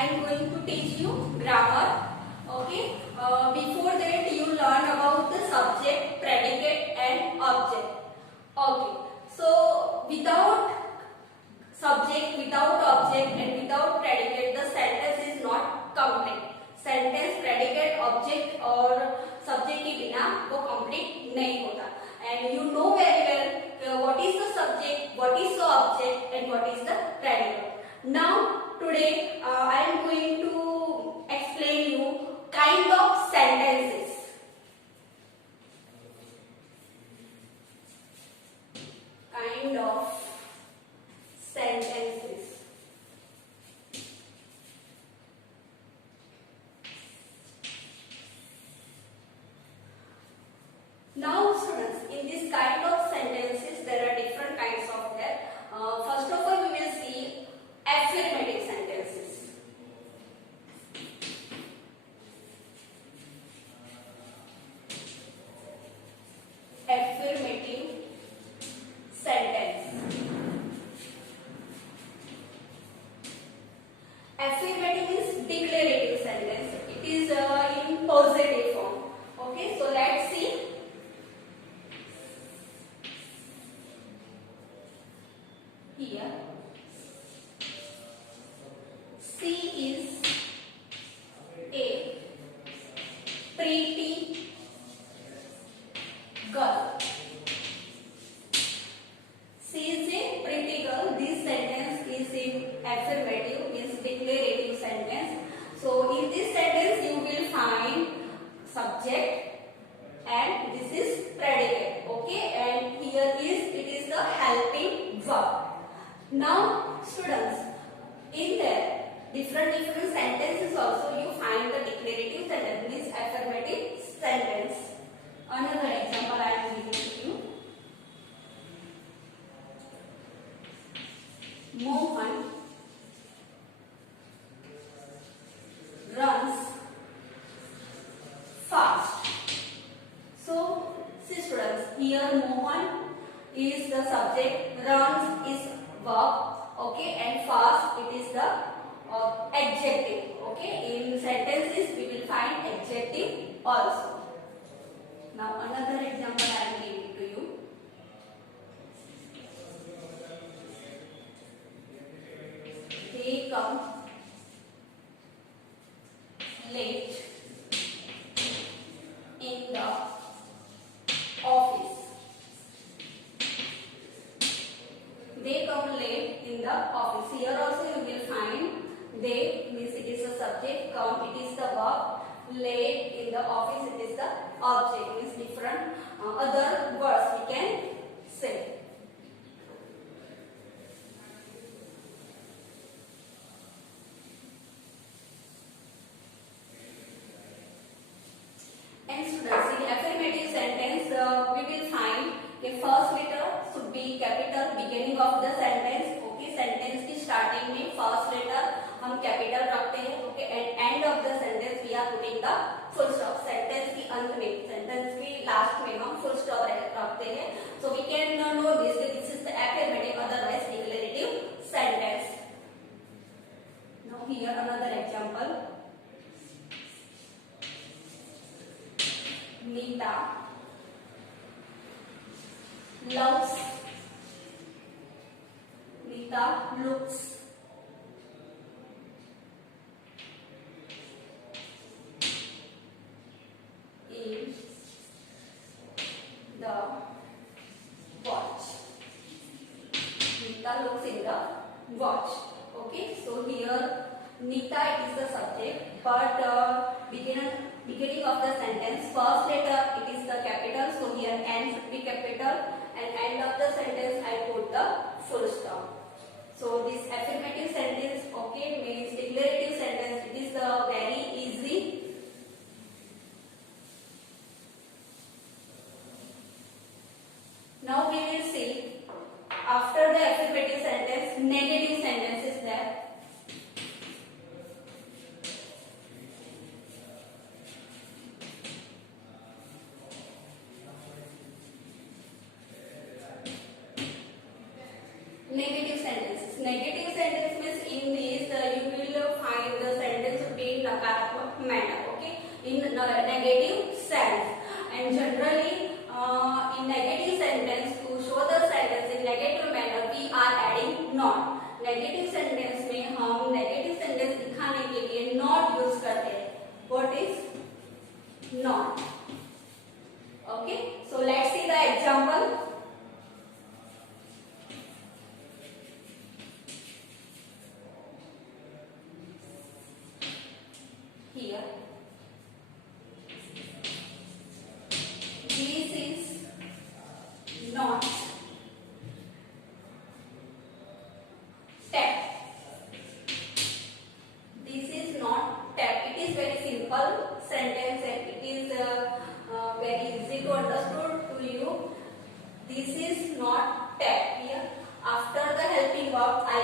I am going to teach you grammar. Okay. Before that, you learn about the subject, predicate, and object. Okay. So without subject, without object, and without predicate, the sentence is not complete. Sentence, predicate, object और subject के बिना वो complete नहीं होता. And you know very well what is the subject, what is the object, and what is the predicate. Now today I am going to explain you kind of sentences. Kind of sentences. Now students, in this kind of sentences there are different kinds of that. First of all, we will see affirmative sentences. Affirmative sentence. Affirmative is declarative sentence. It is in positive form. Okay, so let's see. Here, she is a pretty girl. She is a pretty girl. This sentence is in affirmative, means declarative sentence. So in this sentence you will find subject and this is predicate. Okay, and here it is the helping verb. Now students, in there different sentences also you find the declarative sentence, means affirmative sentence. Another example I am giving to you. Mohan runs fast. So see students, here Mohan is the subject, runs is verb, okay, and fast it is the adjective. Okay, in sentences we will find adjective also. Now another example I am giving to you. They come late in the office. They come late in the office. Here also you will find they, means it is the subject, come it is the verb, late in the office it is the object, means different other words we can say. And students, in affirmative sentence we will find the first letter should be capital, beginning of the sentence. Okay, sentence की starting में first letter हम capital रखते हैं. Okay, and end of the sentence we are putting the full stop. Sentence की अंत में, sentence की last में हम full stop रखते हैं. So we can know this is the affirmative, otherwise declarative sentence. Now here another example. Nita loves. Nita looks. In the watch. Nita looks in the watch. Okay, so here Nita is the subject, but beginning of the sentence, first letter it is the capital, so here N should be capital, and end of the sentence I put the full stop. So this affirmative sentence, okay, means declarative sentence. It is the very easy. Now we will see after the affirmative sentence, negative sentence is there. negative sentences. Negative sentence means in this you will find the sentence to be in nakaratmak manner. Okay, in negative sense. And generally in negative sentence, to show the sentence in negative manner, we are adding not. Negative sentence में हम negative sentence दिखाने के लिए not use करते हैं. What is not? Okay, so let's see the example. Here this is not tap. This is not tap. It is very simple sentence and it is very easy to understood to you. This is not tap. Here after the helping verb I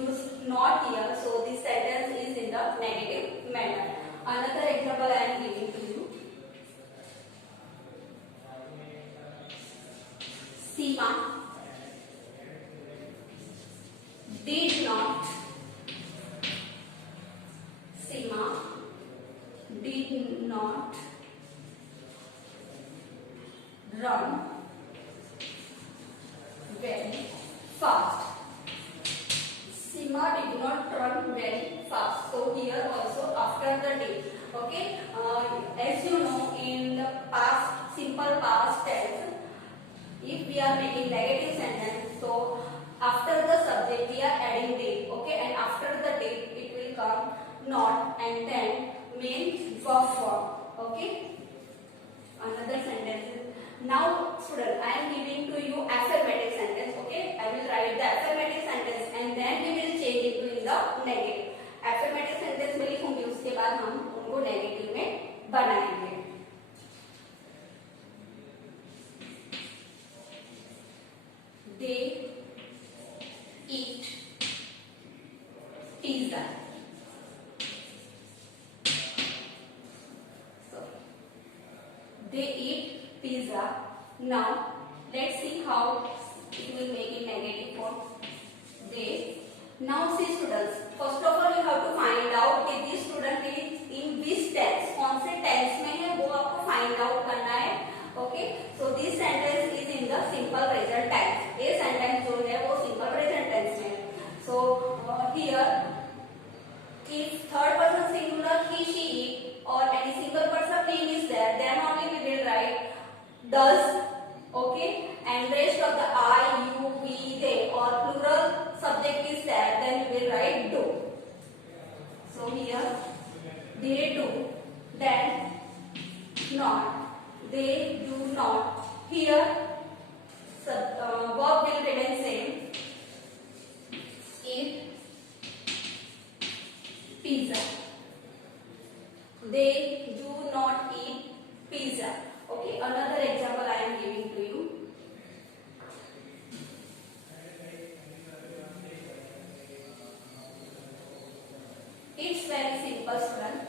use not here, so this sentence is in the negative manner. Another example I am giving to you. Seema did not. Seema did not run very fast. Seema did not run very fast. So here also after the did. Okay, as you know, in the past, simple past tense, if we are making negative sentence, so after the subject we are adding did. Okay, and after the did it will come not and then main verb form. Okay, another sentence. Now student, I am giving to you affirmative sentence. Okay, I will write the affirmative sentence and then we will change it to in the negative. affirmative sentence में लिखूंगी, उसके बाद हम उनको negative में बनाएंगे. They eat pizza. So they eat pizza. Now let's see how it will make in negative form. They. Now see students, first of all you have to find out कि this student is in which tense, कौन से tense में है वो आपको find out करना है. Okay, so this sentence is in the simple present tense. ये sentence जो है वो simple present tense में है. So here if third person singular he she it or any single person name is there, then only we will write does. Okay, and rest of the I, you, we, they or plural subject is there, then we will write do. So here they do, then not, they do not. Here verb will remain same. Eat pizza. They do not eat pizza. Okay, another example I am giving to you. It's very simple, student.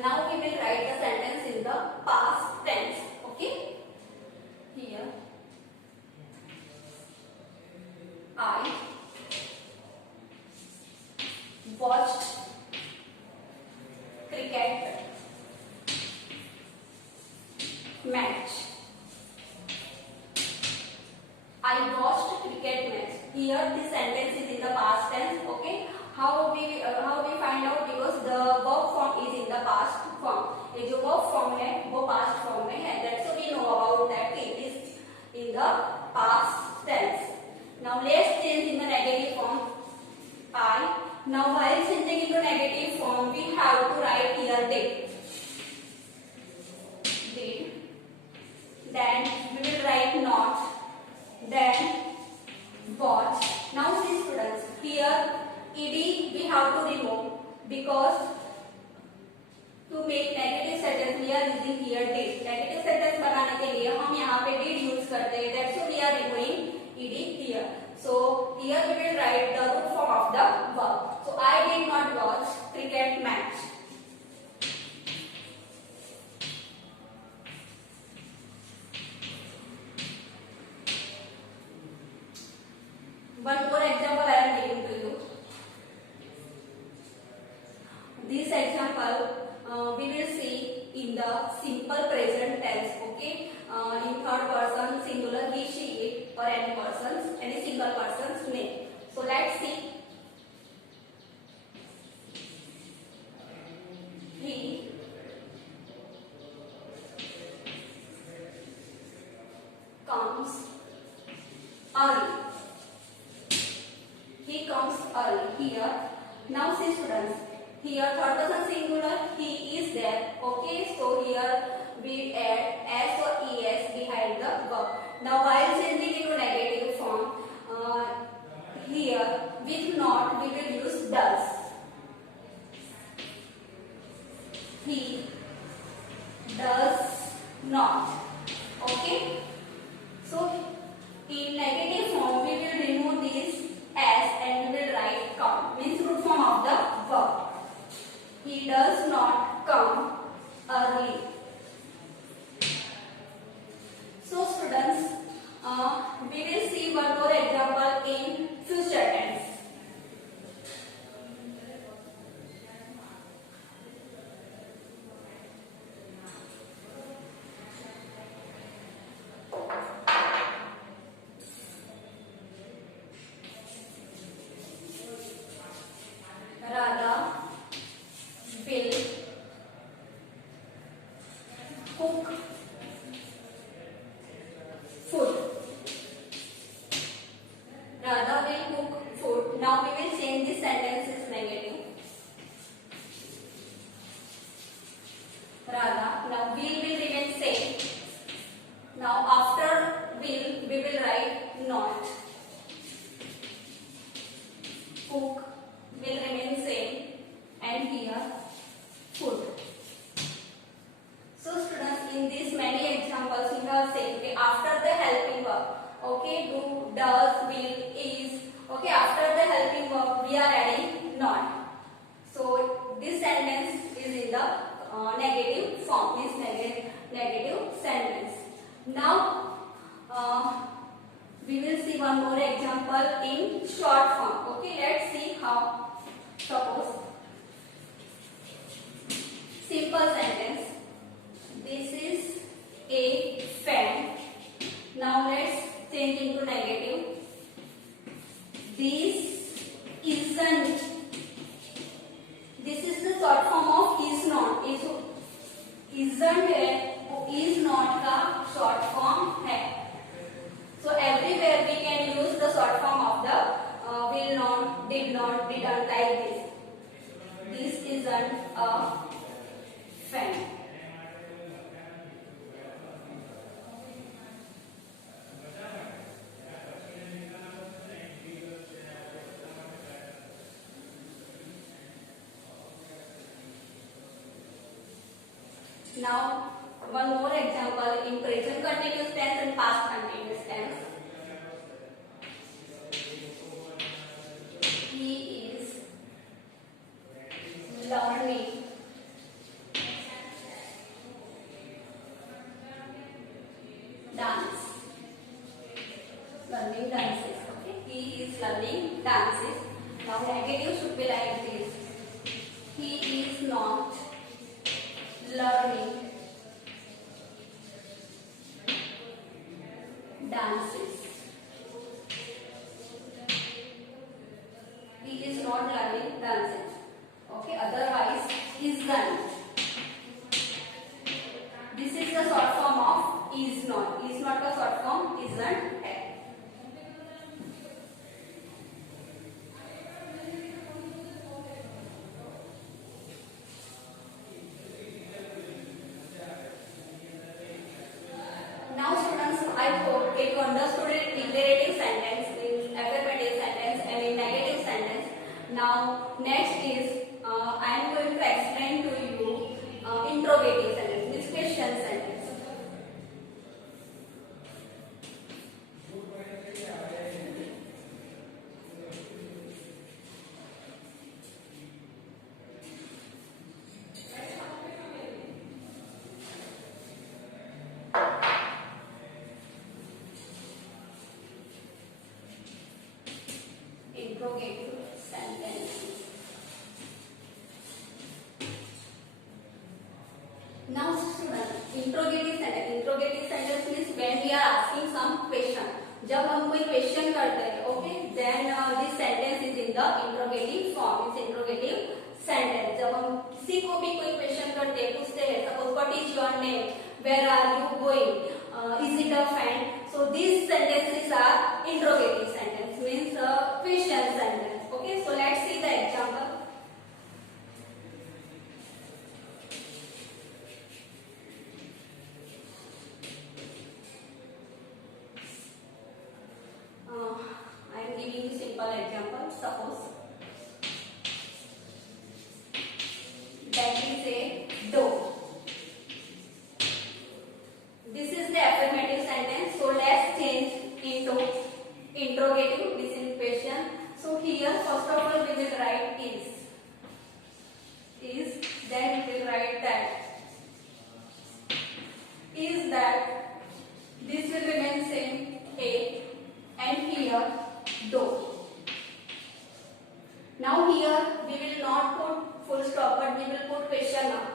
Now we will write the sentence in the past tense. Okay, here I watched cricket match. I watched cricket match. Here this sentence is in the past tense. Okay, how we find out, because the verb form is in the past form. ये जो verb form है वो past form में है. That's why we know about that it is in the past tense. Now let's change in the negative form. I. Now while changing into negative form, we have to write here did. Did. Then we will write not. Then watch. Now see students, here ed we have to remove, because to make negative sentence we are using here did. Negative sentence बनाने के लिए हम यहाँ पे did use करते हैं. That's why we are removing ed here. So here we will write the root form of the verb. So I did not watch cricket match. One more example I am giving to you. This example we will see in the simple present tense. Okay, in third person singular he, she, it, or any single person's name. So let's see. He comes early. He comes early. Here, now see students. Here third person singular, he is there. Okay, so here we add s or es behind the verb. Now while changing into negative form, here with not we will use does. He does not. Okay, so in negative form we will remove this s and we will write come, means root form of the verb. He does not come early. So students, we will see one more example in future tense. Radha will cook food. Radha will cook food. Now we will change the sentences negative. Radha. Now will remain same. Now after will we will write not. Cook will remain same, and here food. So students, in these many examples we have said, okay, after the helping verb, okay, do, does, will, is, okay, after the helping verb we are adding not. So this sentence is in the negative form, means negative sentence. Now we will see one more example in short form. Okay, let's see how. Suppose simple sentence. This is a fan. Now let's change into negative. This isn't. This is the short form of is not. Isn't है, is not का short form है. So everywhere we can use the short form of the will not, did not, didn't, like this. This isn't a fan. Now one more example in present continuous tense and past continuous tense. He is learning dance. Learning dances. Okay, he is learning dances. Now negative should be like this. He is not learning dances. He is not learning dances. Okay, otherwise isn't. This is the short form of is not. Is not का short form isn't है. Now students, I hope you understood it declarative sentence, in affirmative sentence, and in negative sentence. Now next is I am going to explain to you interrogative sentence, means question sentence. interrogative sentences. Now students, interrogative sentence means when we are asking some question. जब हम कोई question करते हैं, okay, then this sentence is in the interrogative form, is interrogative sentence. जब हम किसी को भी कोई क्वेश्चन करते हैं, पूछते हैं, suppose what is your name, where are you going, is it a friend? So these sentences are interrogative sentence, means question sentence. Okay, so let's see the example. I am giving you simple example. Suppose that is a door. This is the affirmative sentence. So let's change into interrogative. This is question. So here first of all we will write is. Then we will write that. Is that. This will remain same. A. And here do. Now here we will not put full stop, but we will put question mark.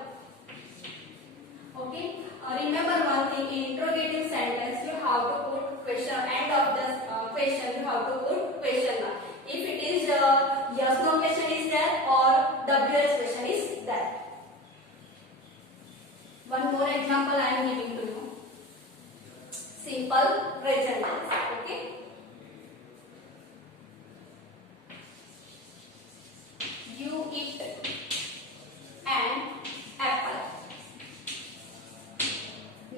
Okay. Remember one thing, in interrogative sentence you have to put question, end of the question you have to put question mark. If it is yes no question is there or WS question is there. One more example I am giving to you. Simple present tense. Okay. You eat an apple.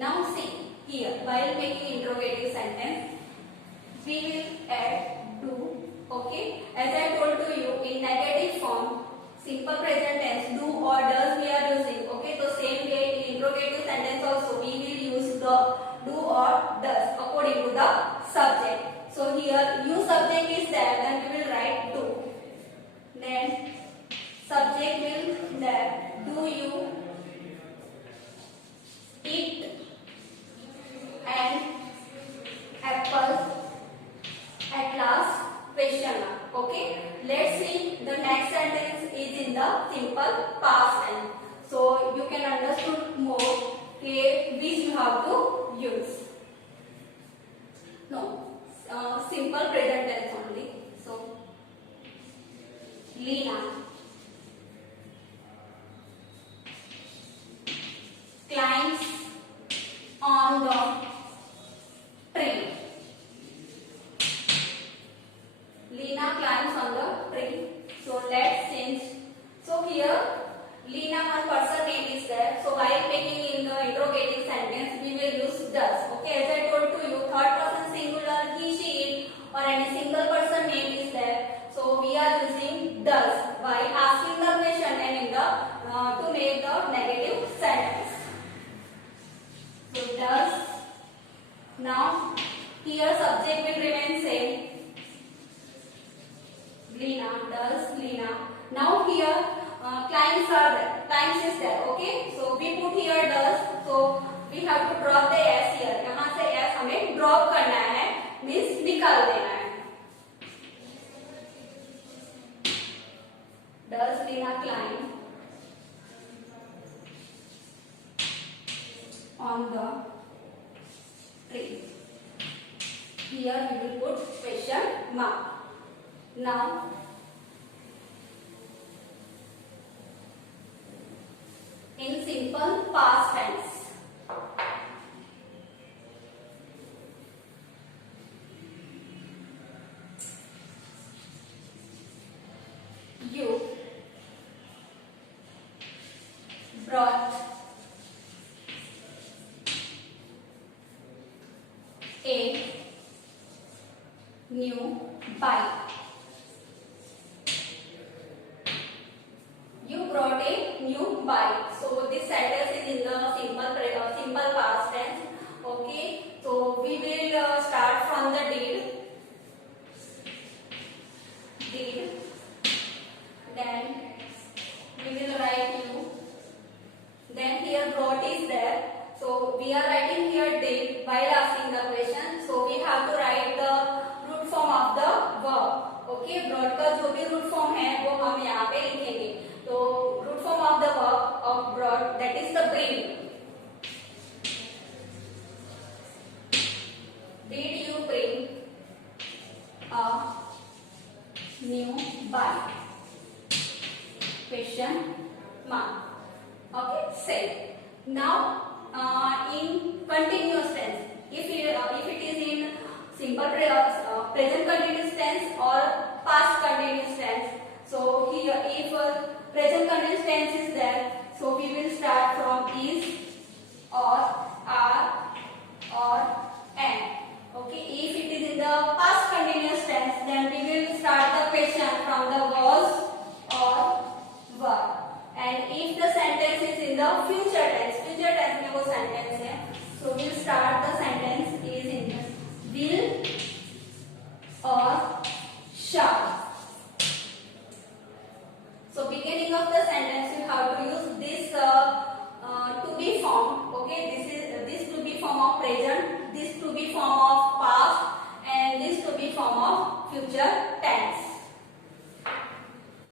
Now see here, while making interrogative sentence, we will add do. Okay, as I told to you, in negative form, simple present tense, do or does we are using. Okay, so same way in interrogative sentence also we will use the do or does according to the subject. So here you subject is there, then we will write do. Then subject will there. Do you eat an apple at last? Question mark. Okay. Let's see the next sentence is in the simple past tense. So you can understand more which you have to use. No, simple present tense only. So Lena climbs on the tree. Lena climbs on the tree. So let's change. So here Lena, one person name is there. So while making in the interrogative sentence we will use does. Okay, as I told to you, third person singular, he, she, it, or any single person name is there. So we are using does while asking the question and in the to make the negative sentence. So does. Now here subject will remain same. Lena, does Lena. Now here climbs are there. Climbs is there. Okay. So we put here does. So we have to drop the s here. यहाँ से s हमें drop करना है. Means निकाल देना है. Does Lena climb on the tree? Here we will put question mark. Now in simple past tense, you brought a new bike. You brought a new bike. So this sentence is in the simple past tense. Okay. So we will start from the did. Then we will write you. Then here brought is there. So we are writing here did while asking the question. So we have to write the root form of the verb. Okay, brought का जो भी root form है वो हम यहाँ पे लिखेंगे। तो root form of the verb of brought that is the bring. Did you bring a new bike? Question mark. Okay, same. Now, in continuous tense, if it is in simple present continuous tense or past continuous tense, so here if present continuous tense is there, so we will start from is or are or and. Okay, if it is in the past continuous tense, then we will start the question from the was or were. And if the sentence is in the future tense में वो sentence है, so we'll start the sentence is in will or shall. So beginning of the sentence you have to use